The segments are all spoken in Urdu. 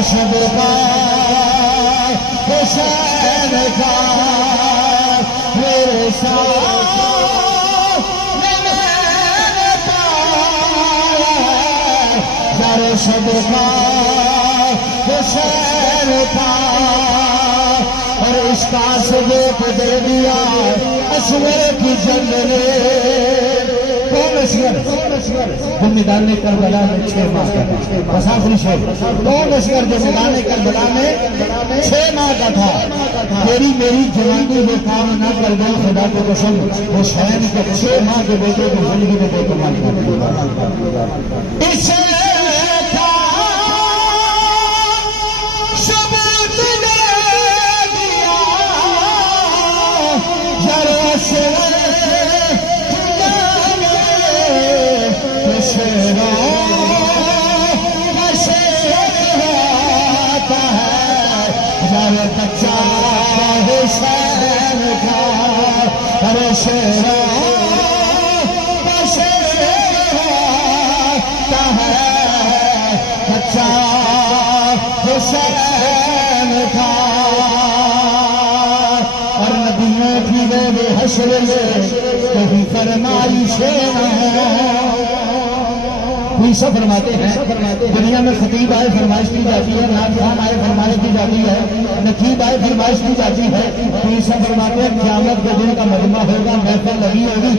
ارشد کا حسین کا میرے ساتھ میں پایا ارشد کا حسین کا اور اس کا ثبوت دے دیا اصغر کی جنگ نے کون اصغر جو میدان کربلا میں 6 ماہ کا تھا بس آخری شعر کون اصغر جو میدان کربلا میں 6 ماہ کا تھا تیری میری جوانی وہ کام نہ کر گئی خدا کو قسم حسین کے 6 ماہ کے بیٹے کو زندگی میں بے کمال کر دیا اس بچہ حسین کا شیرا ہے بچہ حسین کا اور نبیوں کی میرے حشر سے کبھی فرمائش کوئی سب فرماتے ہیں دنیا میں خطیب آئے فرمائش کی جاتی ہے نعت خوان آئے فرمائش کی جاتی ہے نقیب آئے فرمائش کی جاتی ہے کوئی سب فرماتے ہیں قیامت کے دن کا مجمع ہوگا محفل لگی ہوگی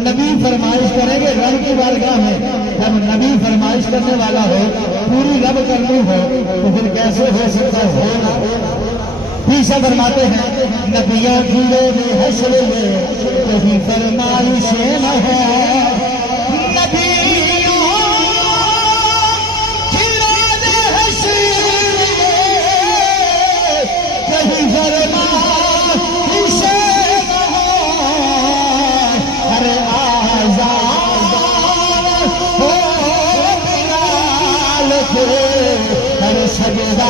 نبی فرمائش کریں گے رب کی بارگاہ میں جب نبی فرمائش کرنے والا ہو پوری رب کرنی ہو تو پھر کیسے ہو سکتا ہو سب فرماتے ہیں نبیوں کی حشر میں کبھی فرمائش نہ ہو سجدہ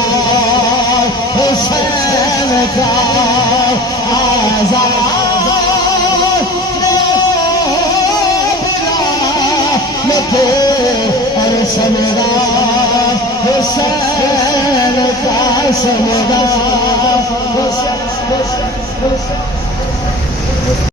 حسین کا آزاد اور سجدہ حسین کا سجدہ